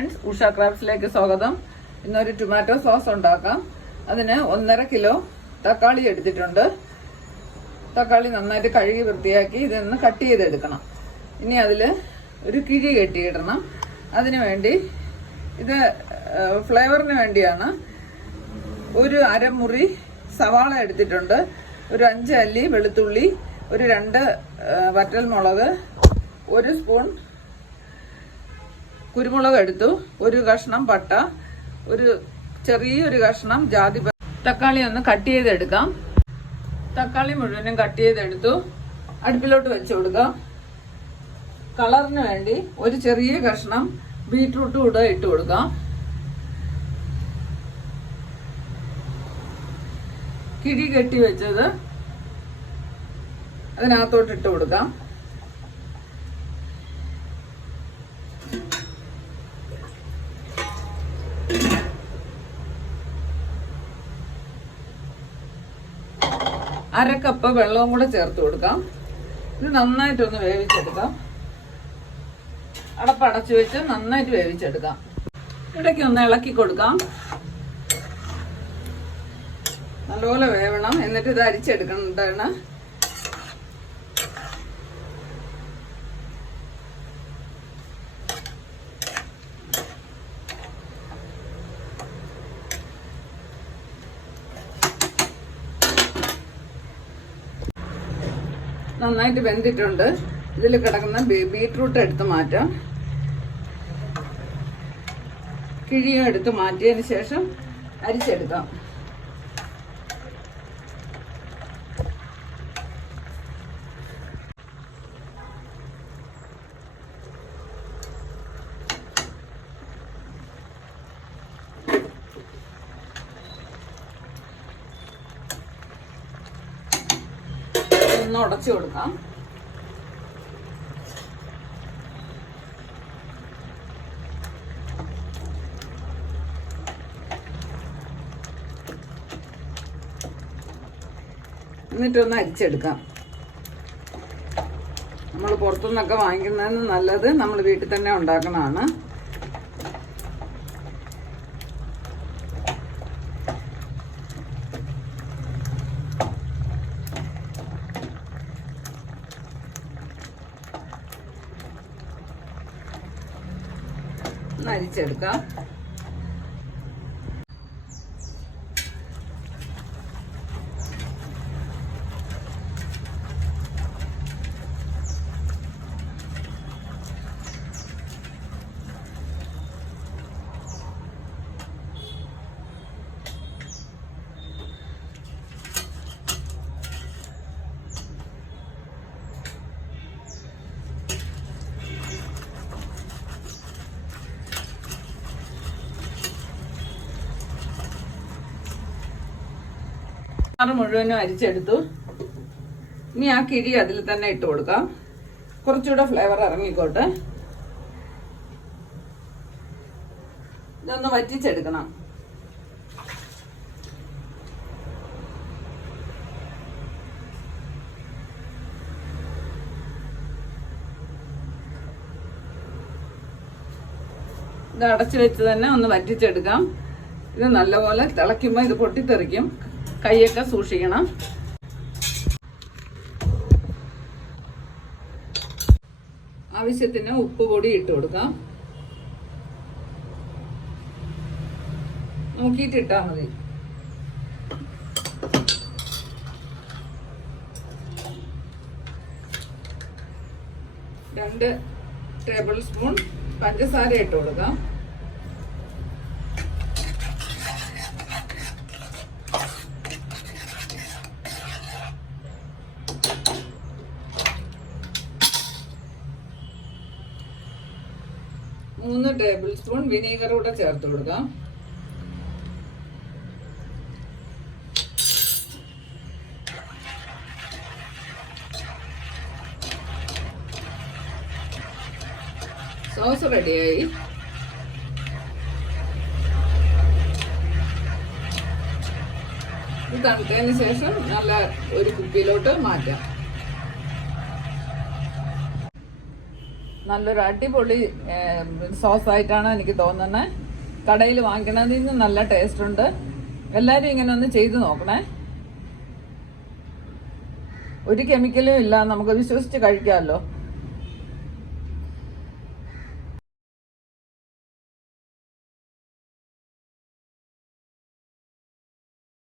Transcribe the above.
Friends Usha ക്രാഫ്റ്റ്സിലേക്ക് സ്വാഗതം. ഇന്നൊരു tomato sauce ഉണ്ടാക്കാം. അതിന് ഒന്നര കിലോ തക്കാളി എടുത്തിട്ടുണ്ട്. തക്കാളി നന്നായിട്ട് കഴുകി വൃത്തിയാക്കി ഇതൊന്ന് കട്ട് ചെയ്തെടുക്കണം. ഇനി അതിൽ ഒരു കിഴി കെട്ടിയിടണം. അതിനു വേണ്ടി ഇത് ഫ്ലേവറിന് വേണ്ടിയാണ് ഒരു അരമുറി സവാള എടുത്തിട്ടുണ്ട്. ഒരു അഞ്ച് അല്ലി വെളുത്തുള്ളി ഒരു രണ്ട് വറ്റൽ മുളക് ഒരു സ്പൂൺ കുരുമുളക് എടുത്തു. ഒരു കഷ്ണം പട്ട ഒരു ചെറിയൊരു കഷ്ണം ജാതി തക്കാളി ഒന്ന് കട്ട് ചെയ്തെടുക്കാം. തക്കാളി മുഴുവനും കട്ട് ചെയ്തെടുത്തു. അടുപ്പിലോട്ട് വെച്ച് കൊടുക്കാം. കളറിന് വേണ്ടി ഒരു ചെറിയ കഷ്ണം ബീട്രൂട്ട് കൂടെ ഇട്ട് കൊടുക്കാം. കിഴി കെട്ടി വെച്ചത് അതിനകത്തോട്ട് ഇട്ട് കൊടുക്കാം. അര കപ്പ് വെള്ളവും കൂടെ ചേർത്ത് കൊടുക്കാം. ഇത് നന്നായിട്ടൊന്ന് വേവിച്ചെടുക്കാം. അടപ്പടച്ചു വെച്ച് നന്നായിട്ട് വേവിച്ചെടുക്കാം. ഇടയ്ക്ക് ഒന്ന് ഇളക്കി കൊടുക്കാം. നല്ലപോലെ വേവണം. എന്നിട്ട് ഇത് അരിച്ചെടുക്കേണ്ടതാണ്. നന്നായിട്ട് വെന്തിട്ടുണ്ട്. ഇതിൽ കിടക്കുന്ന ബീട്രൂട്ട് എടുത്ത് മാറ്റാം. കിഴിയും എടുത്ത് മാറ്റിയതിന് ശേഷം അരിച്ചെടുക്കാം. ഒന്ന് ഉടച്ചു കൊടുക്കാം. എന്നിട്ടൊന്ന് അരിച്ചെടുക്കാം. നമ്മൾ പുറത്തുനിന്നൊക്കെ വാങ്ങിക്കുന്നതിന് നല്ലത് നമ്മൾ വീട്ടിൽ തന്നെ ഉണ്ടാക്കുന്നതാണ്. ഒന്ന് അത് മുഴുവനും അരിച്ചെടുത്തു. ഇനി ആ കിഴി അതിൽ തന്നെ ഇട്ട് കൊടുക്കാം. കുറച്ചുകൂടെ ഫ്ലേവർ ഇറങ്ങിക്കോട്ടെ. ഇതൊന്ന് വറ്റിച്ചെടുക്കണം. ഇത് അടച്ചു വെച്ച് തന്നെ ഒന്ന് വറ്റിച്ചെടുക്കാം. ഇത് നല്ലപോലെ തിളയ്ക്കുമ്പോൾ ഇത് പൊട്ടിത്തെറിക്കും. കൈയൊക്കെ സൂക്ഷിക്കണം. ആവശ്യത്തിന് ഉപ്പ് പൊടി ഇട്ട് കൊടുക്കാം. നോക്കിയിട്ട് ഇട്ടാ മതി. രണ്ട് ടേബിൾ സ്പൂൺ പഞ്ചസാര ഇട്ട് കൊടുക്കാം. മൂന്ന് ടേബിൾ സ്പൂൺ വിനീഗർ കൂടെ ചേർത്ത് കൊടുക്കാം. സോസ് റെഡിയായി. ഇത് തണുത്തതിന് ശേഷം നല്ല ഒരു കുപ്പിയിലോട്ട് മാറ്റാം. നല്ലൊരു അടിപൊളി സോസ് ആയിട്ടാണ് എനിക്ക് തോന്നുന്നത് കടയിൽ വാങ്ങിക്കണതിൽ നിന്ന് നല്ല ടേസ്റ്റ് ഉണ്ട്. എല്ലാവരും ഇങ്ങനെ ഒന്ന് ചെയ്തു നോക്കണേ. ഒരു കെമിക്കലും ഇല്ല നമുക്ക് വിശ്വസിച്ച് കഴിക്കാമല്ലോ.